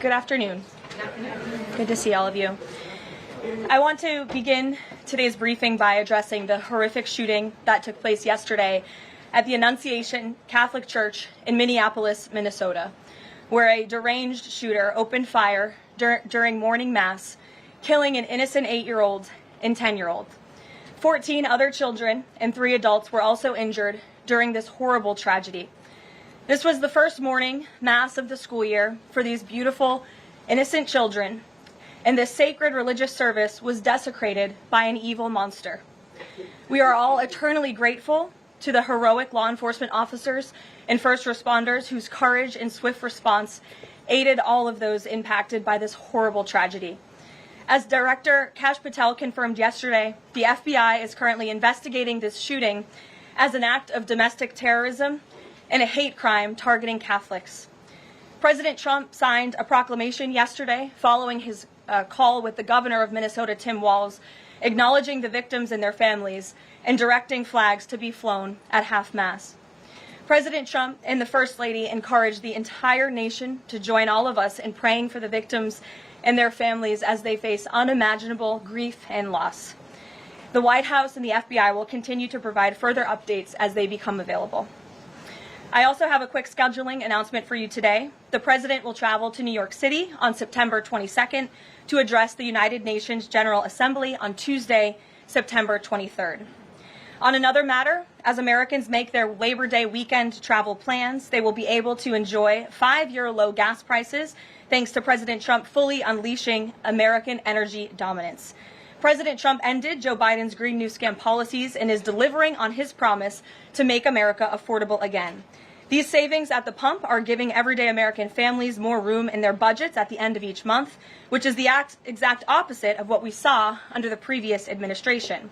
Good afternoon. Good to see all of you. I want to begin today's briefing by addressing the horrific shooting that took place yesterday at the Annunciation Catholic Church in Minneapolis, Minnesota, where a deranged shooter opened fire during morning mass, killing an innocent 8-year-old and 10-year-old. 14 other children and 3 adults were also injured during this horrible tragedy. This was the first morning mass of the school year for these beautiful, innocent children, and this sacred religious service was desecrated by an evil monster. We are all eternally grateful to the heroic law enforcement officers and first responders whose courage and swift response aided all of those impacted by this horrible tragedy. As Director Kash Patel confirmed yesterday, the FBI is currently investigating this shooting as an act of domestic terrorism and a hate crime targeting Catholics. President Trump signed a proclamation yesterday following his call with the governor of Minnesota, Tim Walz, acknowledging the victims and their families and directing flags to be flown at half-mast. President Trump and the First Lady encouraged the entire nation to join all of us in praying for the victims and their families as they face unimaginable grief and loss. The White House and the FBI will continue to provide further updates as they become available. I also have a quick scheduling announcement for you today. The President will travel to New York City on September 22nd to address the United Nations General Assembly on Tuesday, September 23rd. On another matter, as Americans make their Labor Day weekend travel plans, they will be able to enjoy 5-year low gas prices thanks to President Trump fully unleashing American energy dominance. President Trump ended Joe Biden's Green New Scam policies and is delivering on his promise to make America affordable again. These savings at the pump are giving everyday American families more room in their budgets at the end of each month, which is the exact opposite of what we saw under the previous administration.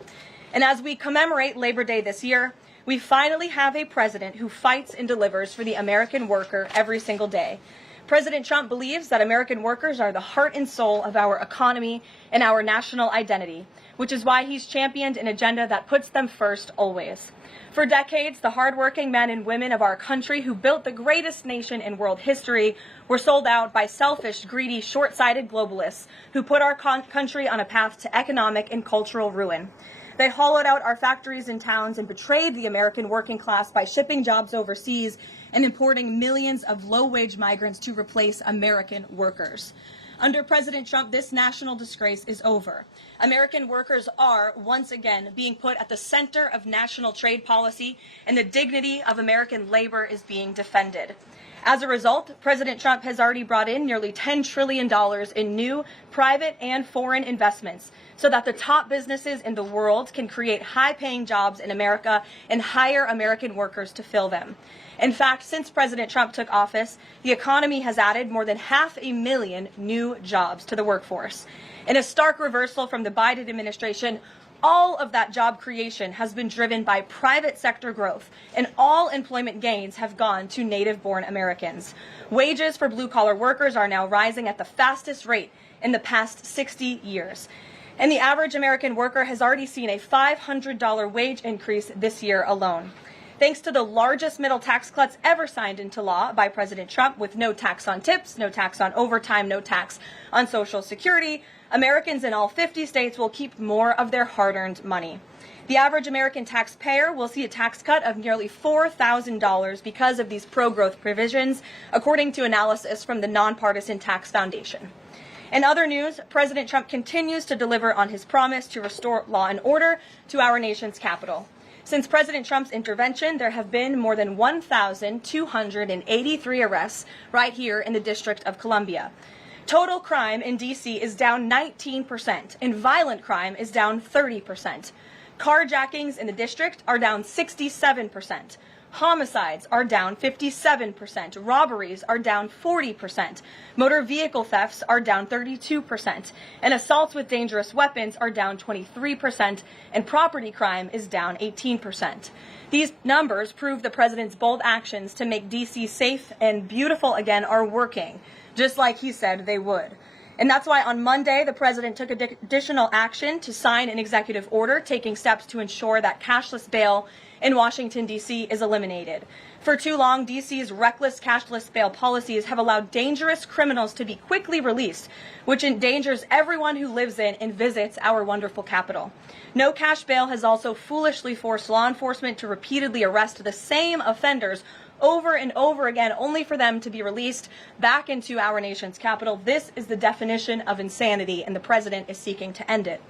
And as we commemorate Labor Day this year, we finally have a president who fights and delivers for the American worker every single day. President Trump believes that American workers are the heart and soul of our economy and our national identity, which is why he's championed an agenda that puts them first always. For decades, the hardworking men and women of our country who built the greatest nation in world history were sold out by selfish, greedy, short-sighted globalists who put our country on a path to economic and cultural ruin. They hollowed out our factories and towns and betrayed the American working class by shipping jobs overseas and importing millions of low-wage migrants to replace American workers. Under President Trump, this national disgrace is over. American workers are, once again, being put at the center of national trade policy, and the dignity of American labor is being defended. As a result, President Trump has already brought in nearly $10 trillion in new private and foreign investments so that the top businesses in the world can create high-paying jobs in America and hire American workers to fill them. In fact, since President Trump took office, the economy has added more than 500,000 new jobs to the workforce. In a stark reversal from the Biden administration, all of that job creation has been driven by private sector growth, and all employment gains have gone to native-born Americans. Wages for blue-collar workers are now rising at the fastest rate in the past 60 years. And the average American worker has already seen a $500 wage increase this year alone. Thanks to the largest middle tax cuts ever signed into law by President Trump, with no tax on tips, no tax on overtime, no tax on Social Security, Americans in all 50 states will keep more of their hard-earned money. The average American taxpayer will see a tax cut of nearly $4,000 because of these pro-growth provisions, according to analysis from the Nonpartisan Tax Foundation. In other news, President Trump continues to deliver on his promise to restore law and order to our nation's capital. Since President Trump's intervention, there have been more than 1,283 arrests right here in the District of Columbia. Total crime in D.C. is down 19%, and violent crime is down 30%. Carjackings in the district are down 67%. Homicides are down 57%. Robberies are down 40%. Motor vehicle thefts are down 32%. And assaults with dangerous weapons are down 23%. And property crime is down 18%. These numbers prove the president's bold actions to make D.C. safe and beautiful again are working, just like he said they would. And that's why on Monday, the president took additional action to sign an executive order taking steps to ensure that cashless bail in Washington, D.C. is eliminated. For too long, D.C.'s reckless cashless bail policies have allowed dangerous criminals to be quickly released, which endangers everyone who lives in and visits our wonderful capital. No cash bail has also foolishly forced law enforcement to repeatedly arrest the same offenders over and over again, only for them to be released back into our nation's capital. This is the definition of insanity, and the president is seeking to end it.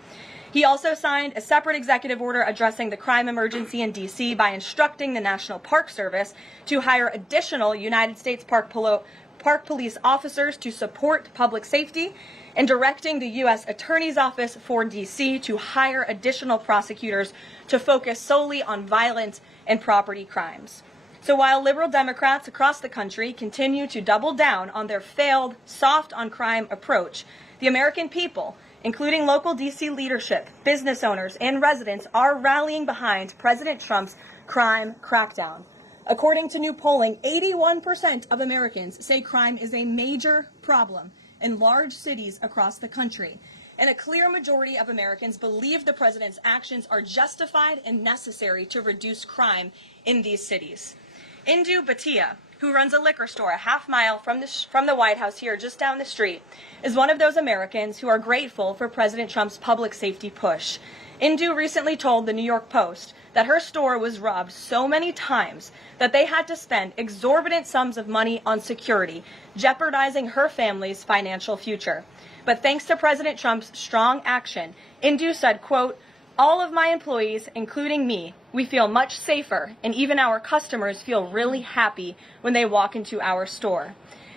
He also signed a separate executive order addressing the crime emergency in D.C. by instructing the National Park Service to hire additional United States Park Police officers to support public safety, and directing the U.S. Attorney's Office for D.C. to hire additional prosecutors to focus solely on violent and property crimes. So while liberal Democrats across the country continue to double down on their failed soft-on-crime approach, the American people, including local D.C. leadership, business owners, and residents, are rallying behind President Trump's crime crackdown. According to new polling, 81% of Americans say crime is a major problem in large cities across the country. And a clear majority of Americans believe the president's actions are justified and necessary to reduce crime in these cities. Indu Bhatia, who runs a liquor store a half-mile from the White House here just down the street, is one of those Americans who are grateful for President Trump's public safety push. Indu recently told the New York Post that her store was robbed so many times that they had to spend exorbitant sums of money on security, jeopardizing her family's financial future. But thanks to President Trump's strong action, Indu said, quote, "All of my employees, including me, we feel much safer, and even our customers feel really happy when they walk into our store."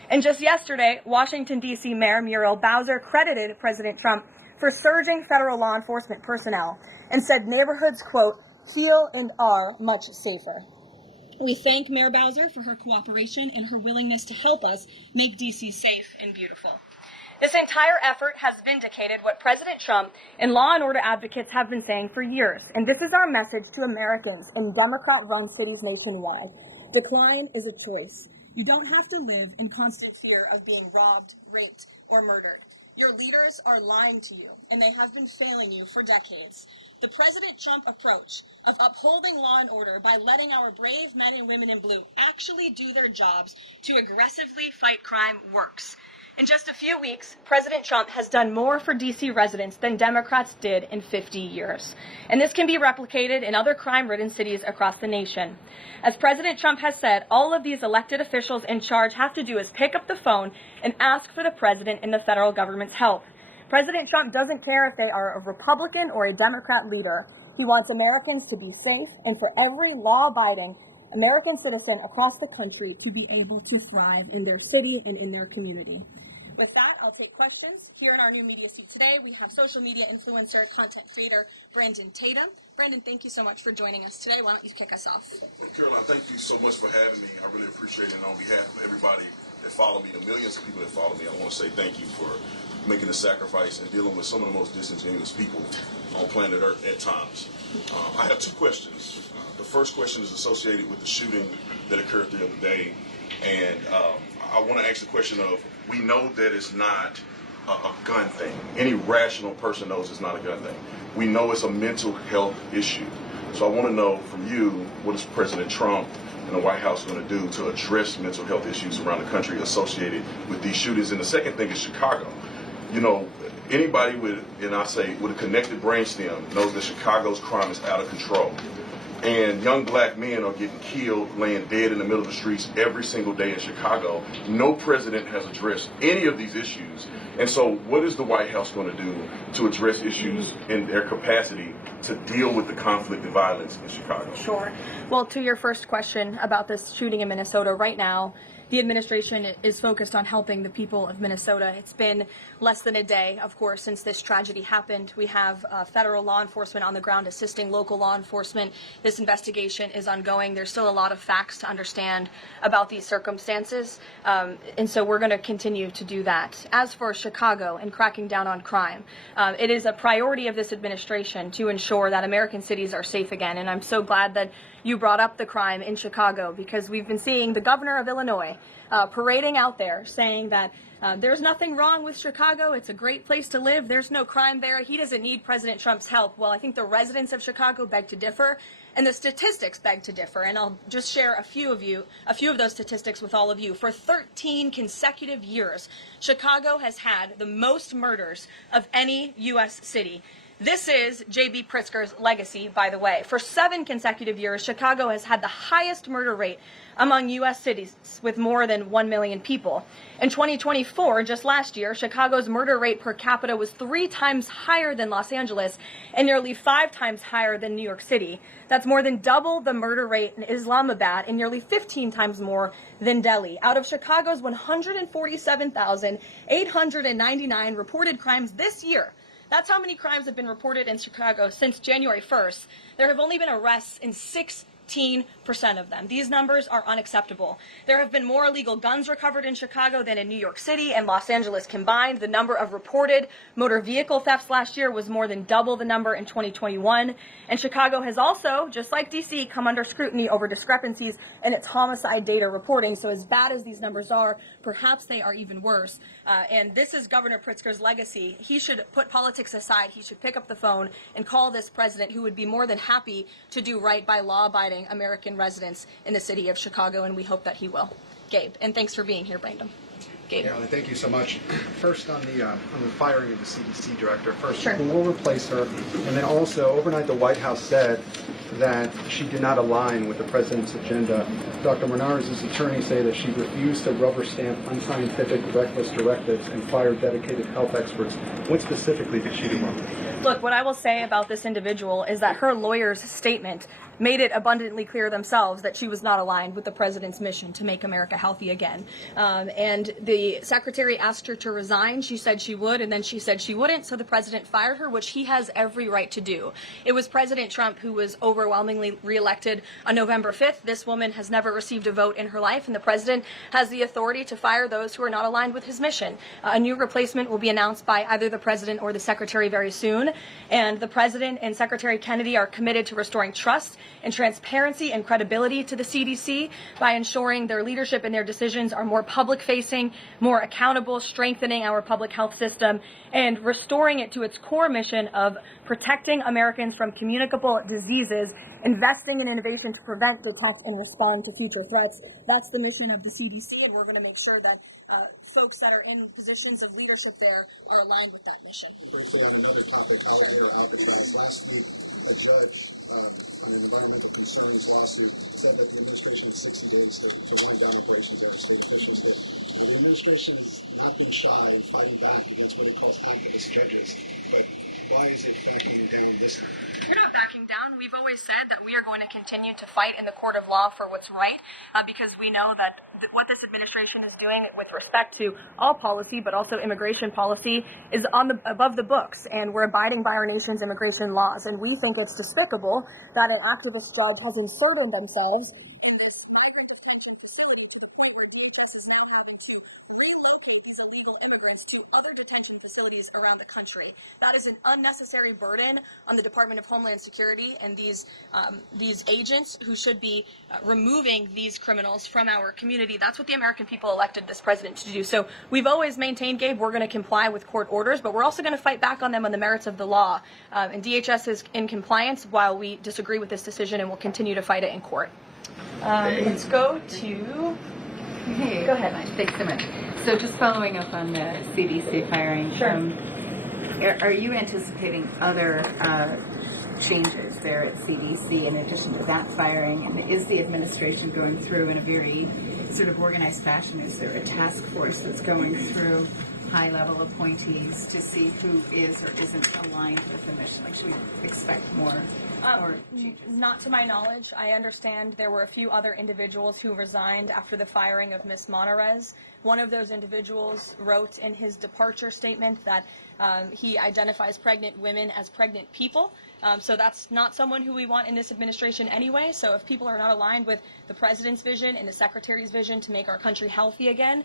And just yesterday, Washington, D.C. Mayor Muriel Bowser credited President Trump for surging federal law enforcement personnel and said neighborhoods, quote, "feel and are much safer." We thank Mayor Bowser for her cooperation and her willingness to help us make D.C. safe and beautiful. This entire effort has vindicated what President Trump and law and order advocates have been saying for years, and this is our message to Americans in Democrat-run cities nationwide. Decline is a choice. You don't have to live in constant fear of being robbed, raped, or murdered. Your leaders are lying to you, and they have been failing you for decades. The President Trump approach of upholding law and order by letting our brave men and women in blue actually do their jobs to aggressively fight crime works. In just a few weeks, President Trump has done more for D.C. residents than Democrats did in 50 years. And this can be replicated in other crime-ridden cities across the nation. As President Trump has said, all of these elected officials in charge have to do is pick up the phone and ask for the president and the federal government's help. President Trump doesn't care if they are a Republican or a Democrat leader. He wants Americans to be safe and for every law-abiding American citizen across the country to be able to thrive in their city and in their community. With that, I'll take questions. Here in our new media seat today, we have social media influencer, content creator, Brandon Tatum. Brandon, thank you so much for joining us today. Why don't you kick us off? Well, Caroline, thank you so much for having me. I really appreciate it. And on behalf of everybody that follow me, the millions of people that follow me, I want to say thank you for making the sacrifice and dealing with some of the most disingenuous people on planet Earth at times. I have two questions. The first question is associated with the shooting that occurred the other day. And I want to ask the question of, we know that it's not a gun thing. Any rational person knows it's not a gun thing. We know it's a mental health issue. So I want to know from you, what is President Trump and the White House going to do to address mental health issues around the country associated with these shootings? And the second thing is Chicago. You know, anybody with, and I say, with a connected brainstem knows that Chicago's crime is out of control. And young black men are getting killed, laying dead in the middle of the streets every single day in Chicago. No president has addressed any of these issues. And so what is the White House going to do to address issues in their capacity to deal with the conflict and violence in Chicago? Sure. Well, to your first question about this shooting in Minnesota, right now, the administration is focused on helping the people of Minnesota. It's been less than a day, of course, since this tragedy happened. We have federal law enforcement on the ground assisting local law enforcement. This investigation is ongoing. There's still a lot of facts to understand about these circumstances, and so we're going to continue to do that. As for Chicago and cracking down on crime, it is a priority of this administration to ensure that American cities are safe again, and I'm so glad that you brought up the crime in Chicago, because we've been seeing the governor of Illinois parading out there saying that there's nothing wrong with Chicago. It's a great place to live. There's no crime there. He doesn't need President Trump's help. Well, I think the residents of Chicago beg to differ. And the statistics beg to differ, and I'll just share a few of those statistics with all of you. For 13 consecutive years, Chicago has had the most murders of any U.S. city. This is J.B. Pritzker's legacy, by the way. For 7 consecutive years, Chicago has had the highest murder rate among U.S. cities with more than 1 million people. In 2024, just last year, Chicago's murder rate per capita was 3 times higher than Los Angeles and nearly 5 times higher than New York City. That's more than double the murder rate in Islamabad and nearly 15 times more than Delhi. Out of Chicago's 147,899 reported crimes this year, that's how many crimes have been reported in Chicago since January 1st. There have only been arrests in 16% of them. These numbers are unacceptable. There have been more illegal guns recovered in Chicago than in New York City and Los Angeles combined. The number of reported motor vehicle thefts last year was more than double the number in 2021. And Chicago has also, just like D.C., come under scrutiny over discrepancies in its homicide data reporting. So as bad as these numbers are, perhaps they are even worse. And this is Governor Pritzker's legacy. He should put politics aside. He should pick up the phone and call this president, who would be more than happy to do right by law-abiding American residents in the city of Chicago, and we hope that he will. Gabe, and thanks for being here, Brandon. Gabe. Karoline, thank you so much. First, on the firing of the CDC director, Sure. Who will replace her? And then also, overnight, the White House said that she did not align with the president's agenda. Dr. Menard's attorneys say that she refused to rubber stamp unscientific, reckless directives and fire dedicated health experts. What specifically did she do wrong? Look, what I will say about this individual is that her lawyer's statement made it abundantly clear themselves that she was not aligned with the president's mission to make America healthy again. And the secretary asked her to resign. She said she would, and then she said she wouldn't, so the president fired her, which he has every right to do. It was President Trump who was overwhelmingly reelected on November 5th. This woman has never received a vote in her life, and the president has the authority to fire those who are not aligned with his mission. A new replacement will be announced by either the president or the secretary very soon, and the president and Secretary Kennedy are committed to restoring trust and transparency and credibility to the CDC by ensuring their leadership and their decisions are more public-facing, more accountable, strengthening our public health system, and restoring it to its core mission of protecting Americans from communicable diseases, investing in innovation to prevent, detect, and respond to future threats. That's the mission of the CDC, and we're going to make sure that folks that are in positions of leadership there are aligned with that mission. Briefly, on another topic, last week, a judge on an environmental concerns lawsuit said that the administration has 60 days to wind down operations that state officials did. But the administration has not been shy in fighting back against what it calls activist judges. But why is it backing down this time? We're not backing down. We've always said that we are going to continue to fight in the court of law for what's right, because we know that what this administration is doing with respect to all policy, but also immigration policy, is above the books, and we're abiding by our nation's immigration laws. And we think it's despicable that an activist judge has inserted themselves in this migrant detention facility to the point where DHS is now having to relocate these illegal immigrants to other detention facilities around the country. That is an unnecessary burden on the Department of Homeland Security and these agents who should be removing these criminals from our community. That's what the American people elected this president to do. So we've always maintained, Gabe, we're going to comply with court orders, but we're also going to fight back on them on the merits of the law. And DHS is in compliance while we disagree with this decision, and we'll continue to fight it in court. Let's go to... Hey, go ahead. Thanks so much. So just following up on the CDC firing, Sure. Are you anticipating other changes there at CDC in addition to that firing? And is the administration going through in a very sort of organized fashion? Is there a task force that's going through high-level appointees to see who is or isn't aligned with the mission? Like, should we expect more changes? Not to my knowledge. I understand there were a few other individuals who resigned after the firing of Ms. Monarez. One of those individuals wrote in his departure statement that he identifies pregnant women as pregnant people. So that's not someone who we want in this administration anyway. So if people are not aligned with the president's vision and the secretary's vision to make our country healthy again,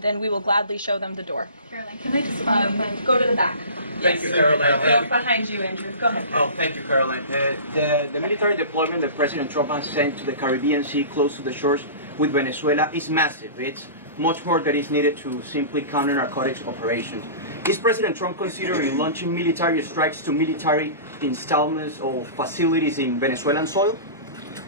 then we will gladly show them the door. Karoline, can I just go to the back? Thank you, Karoline. Go behind you, Andrew. Go ahead. Oh, thank you, Karoline. The military deployment that President Trump has sent to the Caribbean Sea close to the shores with Venezuela is massive. It's much more that is needed to simply counter narcotics operations. Is President Trump considering launching military strikes to military installments or facilities in Venezuelan soil?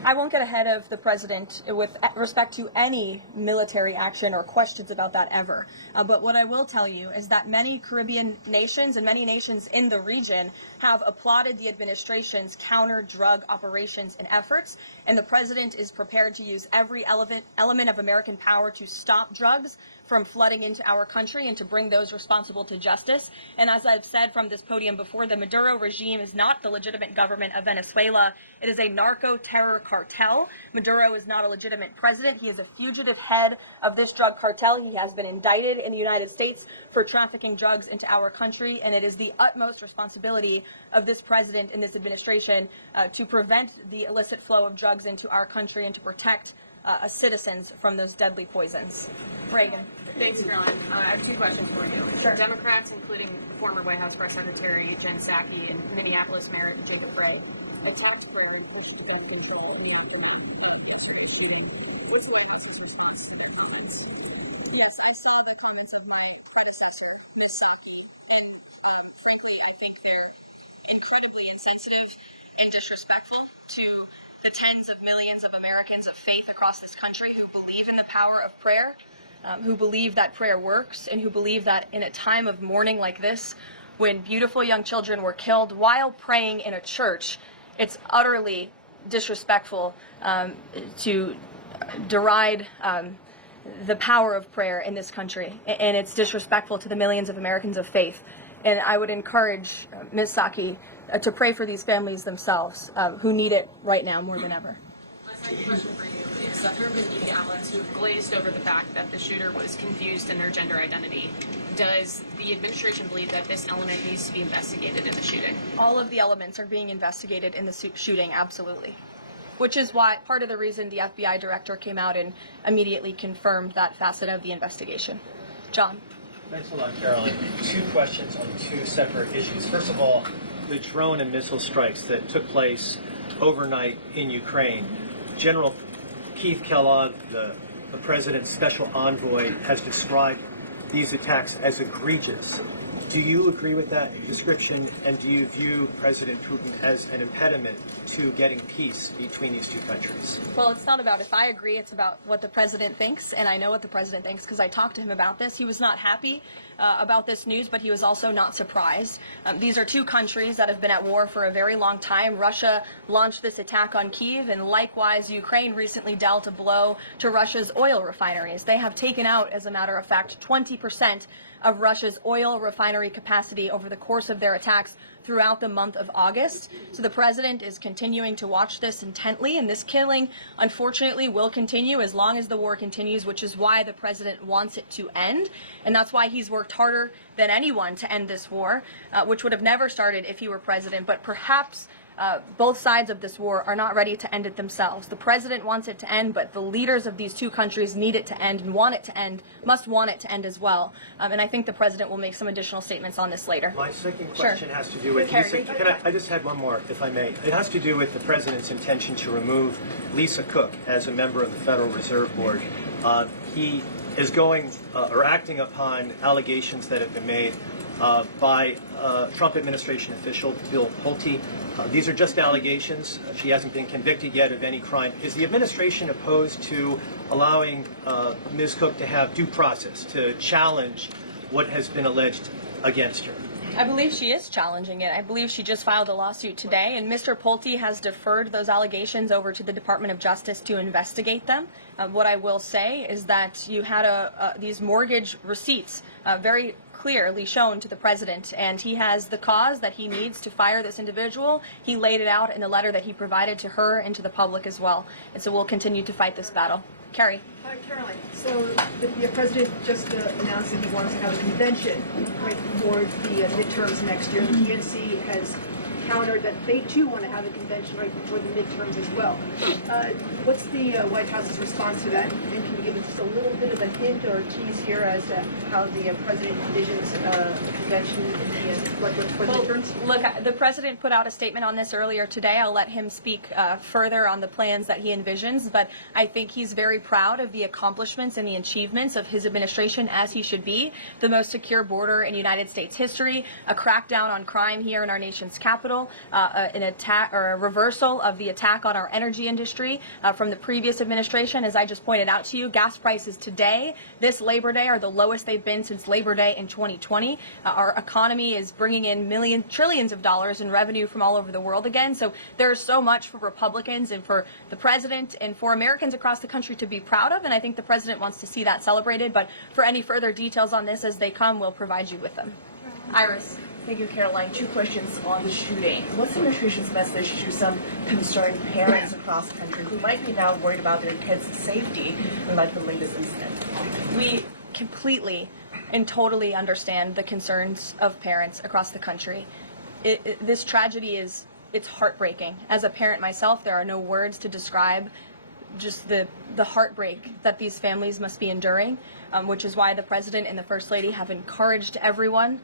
I won't get ahead of the president with respect to any military action or questions about that ever. But what I will tell you is that many Caribbean nations and many nations in the region have applauded the administration's counter-drug operations and efforts, and the president is prepared to use every element of American power to stop drugs from flooding into our country and to bring those responsible to justice. And as I've said from this podium before, the Maduro regime is not the legitimate government of Venezuela. It is a narco-terror cartel. Maduro is not a legitimate president. He is a fugitive head of this drug cartel. He has been indicted in the United States for trafficking drugs into our country, and it is the utmost responsibility of this president and this administration to prevent the illicit flow of drugs into our country and to protect citizens from those deadly poisons. Reagan. Thanks, Karoline. I have two questions for you. Sure. Democrats, including former White House Press Secretary Jen Psaki and Minneapolis Mayor Jim DeFray, have talked for and pushed to gun control in your opinion. Yes, I saw the comments of my I think they're incredibly insensitive and disrespectful to the tens of millions of Americans of faith across this country who believe in the power of prayer, Who believe that prayer works, and who believe that in a time of mourning like this, when beautiful young children were killed while praying in a church, it's utterly disrespectful to deride the power of prayer in this country, and it's disrespectful to the millions of Americans of faith. And I would encourage Ms. Psaki to pray for these families themselves, who need it right now more than ever. My second question for you is that there have been media outlets who have glazed over the fact that the shooter was confused in their gender identity. Does the administration believe that this element needs to be investigated in the shooting? All of the elements are being investigated in the shooting, absolutely. Which is why part of the reason the FBI director came out and immediately confirmed that facet of the investigation. John. Thanks a lot, Caroline. Two questions on two separate issues. First of all, the drone and missile strikes that took place overnight in Ukraine. General Keith Kellogg, the president's special envoy, has described these attacks as egregious. Do you agree with that description, and do you view President Putin as an impediment to getting peace between these two countries? Well, it's not about if I agree, it's about what the president thinks, and I know what the president thinks because I talked to him about this. He was not happy about this news, but he was also not surprised. These are two countries that have been at war for a very long time. Russia launched this attack on Kyiv, and likewise, Ukraine recently dealt a blow to Russia's oil refineries. They have taken out, as a matter of fact, 20% of Russia's oil refinery capacity over the course of their attacks throughout the month of August. So the president is continuing to watch this intently, and this killing, unfortunately, will continue as long as the war continues, which is why the president wants it to end. And that's why he's worked harder than anyone to end this war, which would have never started if he were president. But perhaps both sides of this war are not ready to end it themselves. The president wants it to end, but the leaders of these two countries need it to end and want it to end, must want it to end as well. And I think the president will make some additional statements on this later. My second question has to do with, Carrie. I just had one more, if I may. It has to do with the president's intention to remove Lisa Cook as a member of the Federal Reserve Board. He is going or acting upon allegations that have been made by Trump administration official Bill Pulte. These are just allegations. She hasn't been convicted yet of any crime. Is the administration opposed to allowing Ms. Cook to have due process, to challenge what has been alleged against her? I believe she is challenging it. I believe she just filed a lawsuit today, and Mr. Pulte has deferred those allegations over to the Department of Justice to investigate them. What I will say is that you had these mortgage receipts very clearly shown to the president, and he has the cause that he needs to fire this individual. He laid it out in the letter that he provided to her and to the public as well. And so we'll continue to fight this battle. Carrie. Hi, Caroline. So the president just announced that he wants to have a convention right before the midterms next year. The DNC has countered that they too want to have a convention convention right before the midterms as well. What's the White House's response to that? And can you give us just a little bit of a hint or a tease here as to how the president envisions the convention for the midterms? Look, the president put out a statement on this earlier today. I'll let him speak further on the plans that he envisions, but I think he's very proud of the accomplishments and the achievements of his administration, as he should be. The most secure border in United States history, a crackdown on crime here in our nation's capital, an attack or a reversal of the attack on our energy industry from the previous administration. As I just pointed out to you, gas prices today, this Labor Day, are the lowest they've been since Labor Day in 2020. Our economy is bringing in trillions of dollars in revenue from all over the world again. So there's so much for Republicans and for the president and for Americans across the country to be proud of, and I think the president wants to see that celebrated. But for any further details on this as they come, we'll provide you with them. Iris. Thank you, Caroline. 2 questions on the shooting. What's the administration's message to some concerned parents across the country who might be now worried about their kids' safety in light of the latest incident? We completely and totally understand the concerns of parents across the country. This tragedy it's heartbreaking. As a parent myself, there are no words to describe just the heartbreak that these families must be enduring, which is why the president and the first lady have encouraged everyone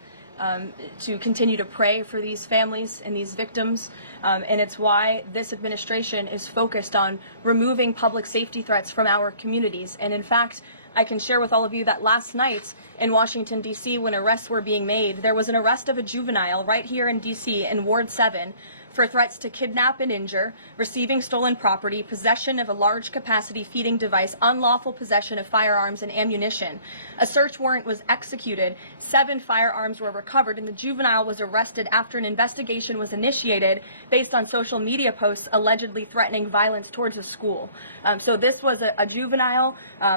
to continue to pray for these families and these victims, and it's why this administration is focused on removing public safety threats from our communities. And in fact, I can share with all of you that last night in Washington, D.C., when arrests were being made, there was an arrest of a juvenile right here in D.C. in Ward 7 for threats to kidnap and injure, receiving stolen property, possession of a large capacity feeding device, unlawful possession of firearms and ammunition. A search warrant was executed, 7 firearms were recovered, and the juvenile was arrested after an investigation was initiated based on social media posts allegedly threatening violence towards a school. So this was a juvenile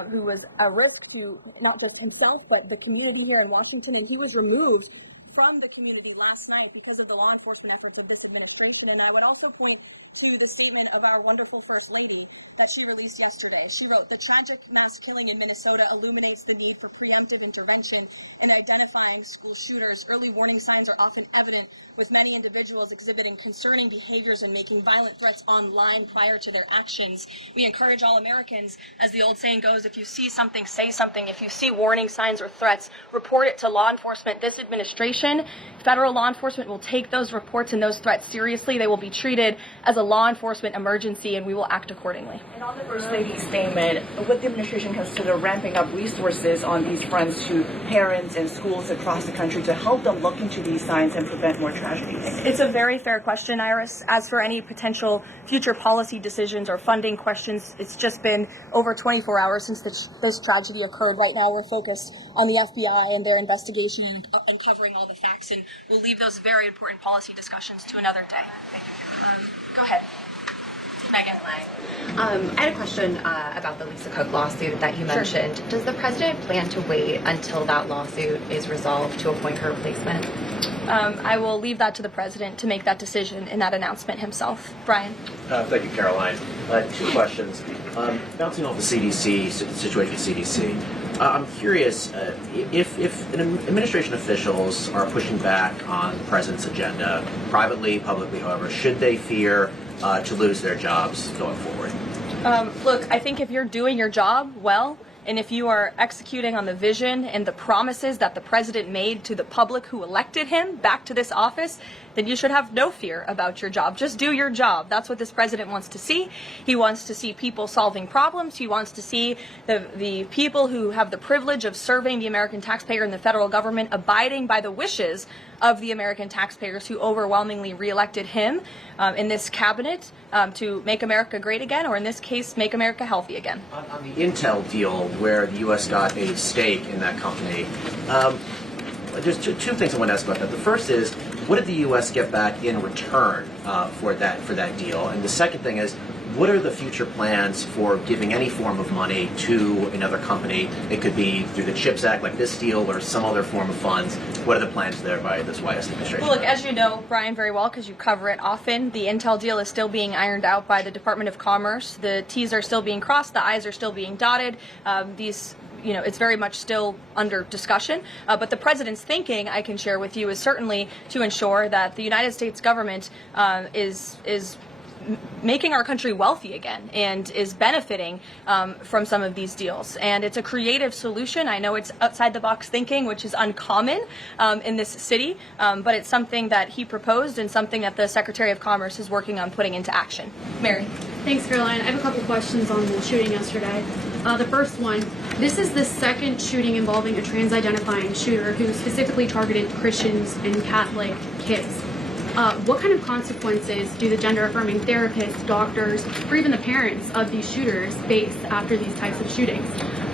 who was a risk to not just himself, but the community here in Washington, and he was removed from the community last night because of the law enforcement efforts of this administration. And I would also point to the statement of our wonderful First Lady that she released yesterday. She wrote, "The tragic mass killing in Minnesota illuminates the need for preemptive intervention in identifying school shooters. Early warning signs are often evident, with many individuals exhibiting concerning behaviors and making violent threats online prior to their actions. We encourage all Americans, as the old saying goes, if you see something, say something. If you see warning signs or threats, report it to law enforcement. This administration, federal law enforcement, will take those reports and those threats seriously. They will be treated as a law enforcement emergency, and we will act accordingly." And on the First Lady's statement, would the administration consider ramping up resources on these fronts to parents and schools across the country to help them look into these signs and prevent more tragedies? It's a very fair question, Iris. As for any potential future policy decisions or funding questions, it's just been over 24 hours since this tragedy occurred. Right now, we're focused on the FBI and their investigation and uncovering all the facts, and we'll leave those very important policy discussions to another day. Go ahead. Megan. I had a question about the Lisa Cook lawsuit that you mentioned. Sure. Does the president plan to wait until that lawsuit is resolved to appoint her replacement? I will leave that to the president to make that decision in that announcement himself. Brian. Thank you, Caroline. 2 questions. Bouncing off the CDC situation at CDC, I'm curious if administration officials are pushing back on the president's agenda, privately, publicly, however, should they fear to lose their jobs going forward? Look, I think if you're doing your job well, and if you are executing on the vision and the promises that the president made to the public who elected him back to this office, then you should have no fear about your job. Just do your job. That's what this president wants to see. He wants to see people solving problems. He wants to see the people who have the privilege of serving the American taxpayer and the federal government abiding by the wishes of the American taxpayers who overwhelmingly reelected him in this cabinet to make America great again, or in this case, make America healthy again. On the Intel deal, where the U.S. got a stake in that company, there's two things I want to ask about that. The first is, what did the U.S. get back in return for that deal? And the second thing is, what are the future plans for giving any form of money to another company? It could be through the CHIPS Act, like this deal, or some other form of funds. What are the plans there by this White House administration? Well, look, as you know, Brian, very well, because you cover it often, the Intel deal is still being ironed out by the Department of Commerce. The T's are still being crossed, the I's are still being dotted. It's very much still under discussion. But the president's thinking, I can share with you, is certainly to ensure that the United States government is making our country wealthy again and is benefiting from some of these deals. And it's a creative solution. I know it's outside the box thinking, which is uncommon in this city, but it's something that he proposed and something that the Secretary of Commerce is working on putting into action. Mary. Thanks, Caroline. I have a couple questions on the shooting yesterday. The first one, this is the second shooting involving a trans-identifying shooter who specifically targeted Christians and Catholic kids. What kind of consequences do the gender-affirming therapists, doctors, or even the parents of these shooters face after these types of shootings?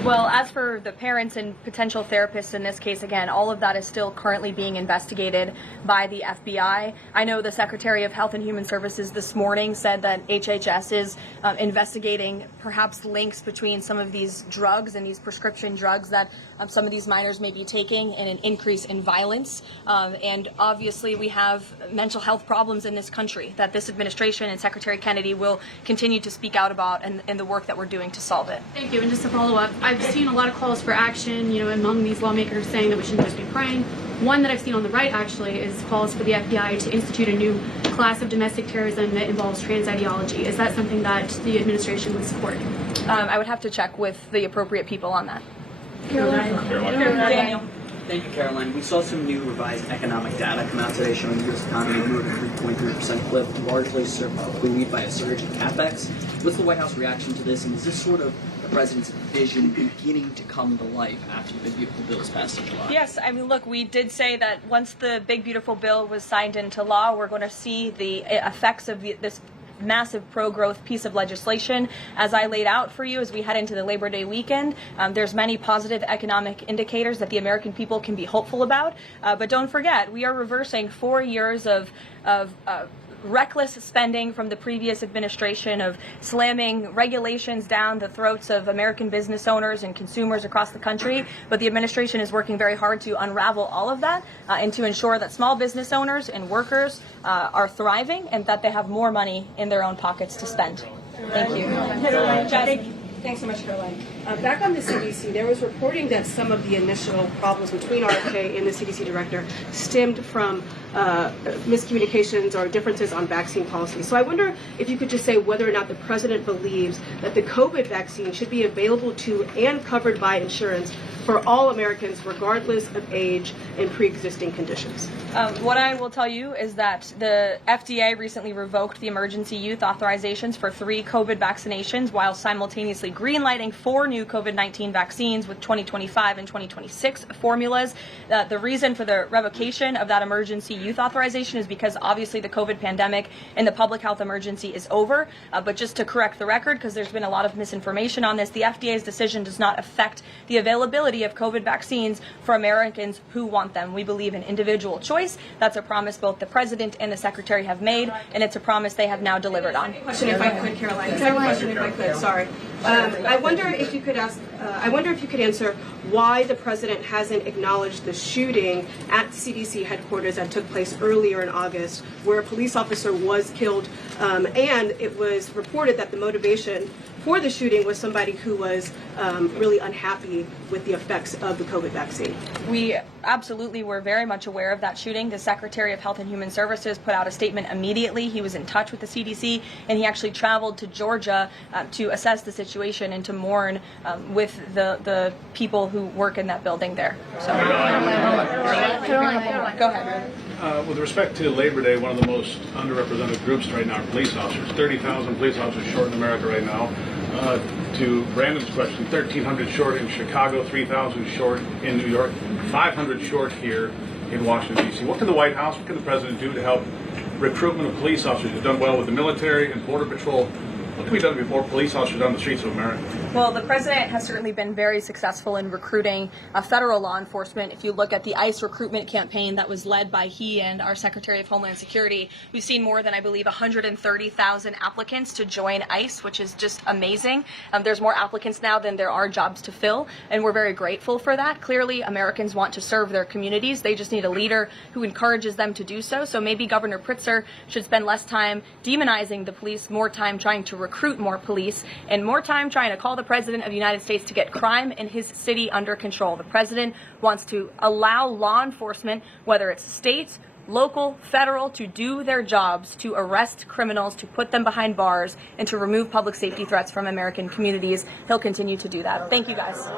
Well, as for the parents and potential therapists in this case, again, all of that is still currently being investigated by the FBI. I know the Secretary of Health and Human Services this morning said that HHS is investigating perhaps links between some of these drugs and these prescription drugs that some of these minors may be taking and an increase in violence. And obviously we have mental health problems in this country that this administration and Secretary Kennedy will continue to speak out about and the work that we're doing to solve it. Thank you. And just to follow up, I've seen a lot of calls for action, among these lawmakers saying that we shouldn't just be praying. One that I've seen on the right, actually, is calls for the FBI to institute a new class of domestic terrorism that involves trans ideology. Is that something that the administration would support? I would have to check with the appropriate people on that. Daniel. Thank you, Caroline. We saw some new revised economic data come out today showing the U.S. economy moved at a 3.3% clip, largely buoyed by a surge in capex. What's the White House reaction to this, and is this sort of the president's vision beginning to come to life after the Big Beautiful Bill was passed in July? Yes, I mean, look, we did say that once the Big Beautiful Bill was signed into law, we're going to see the effects of this massive pro-growth piece of legislation. As I laid out for you as we head into the Labor Day weekend, there's many positive economic indicators that the American people can be hopeful about. But don't forget, we are reversing 4 years of reckless spending from the previous administration, of slamming regulations down the throats of American business owners and consumers across the country. But the administration is working very hard to unravel all of that and to ensure that small business owners and workers are thriving and that they have more money in their own pockets to spend. Thank you. Thanks so much, Caroline. Back on the CDC, there was reporting that some of the initial problems between RFK and the CDC director stemmed from miscommunications or differences on vaccine policy. So I wonder if you could just say whether or not the president believes that the COVID vaccine should be available to and covered by insurance for all Americans, regardless of age and pre-existing conditions. What I will tell you is that the FDA recently revoked the emergency use authorizations for 3 COVID vaccinations while simultaneously greenlighting 4 new COVID-19 vaccines with 2025 and 2026 formulas. The reason for the revocation of that emergency use authorization is because obviously the COVID pandemic and the public health emergency is over. But just to correct the record, because there's been a lot of misinformation on this, the FDA's decision does not affect the availability of COVID vaccines for Americans who want them. We believe in individual choice. That's a promise both the president and the secretary have made, and it's a promise they have now delivered on. Question, if I could, Caroline. Second question, if I could. Sorry. I wonder if you could answer why the president hasn't acknowledged the shooting at CDC headquarters that took place earlier in August, where a police officer was killed, and it was reported that the motivation for the shooting was somebody who was really unhappy with the effects of the COVID vaccine. We absolutely were very much aware of that shooting. The Secretary of Health and Human Services put out a statement immediately. He was in touch with the CDC, and he actually traveled to Georgia to assess the situation and to mourn with the people who work in that building there. So, go ahead. With respect to Labor Day, one of the most underrepresented groups right now are police officers. 30,000 police officers short in America right now. To Brandon's question, 1,300 short in Chicago, 3,000 short in New York, 500 short here in Washington, D.C. What can the White House, what can the President do to help recruitment of police officers? You've done well with the military and Border Patrol. What can be done before police officers on the streets of America? Well, the president has certainly been very successful in recruiting federal law enforcement. If you look at the ICE recruitment campaign that was led by he and our Secretary of Homeland Security, we've seen more than, I believe, 130,000 applicants to join ICE, which is just amazing. There's more applicants now than there are jobs to fill, and we're very grateful for that. Clearly, Americans want to serve their communities. They just need a leader who encourages them to do so. So maybe Governor Pritzker should spend less time demonizing the police, more time trying to recruit more police, and more time trying to call the President of the United States to get crime in his city under control. The President wants to allow law enforcement, whether it's states local, federal, to do their jobs, to arrest criminals, to put them behind bars, and to remove public safety threats from American communities. He'll continue to do that. Thank you, guys.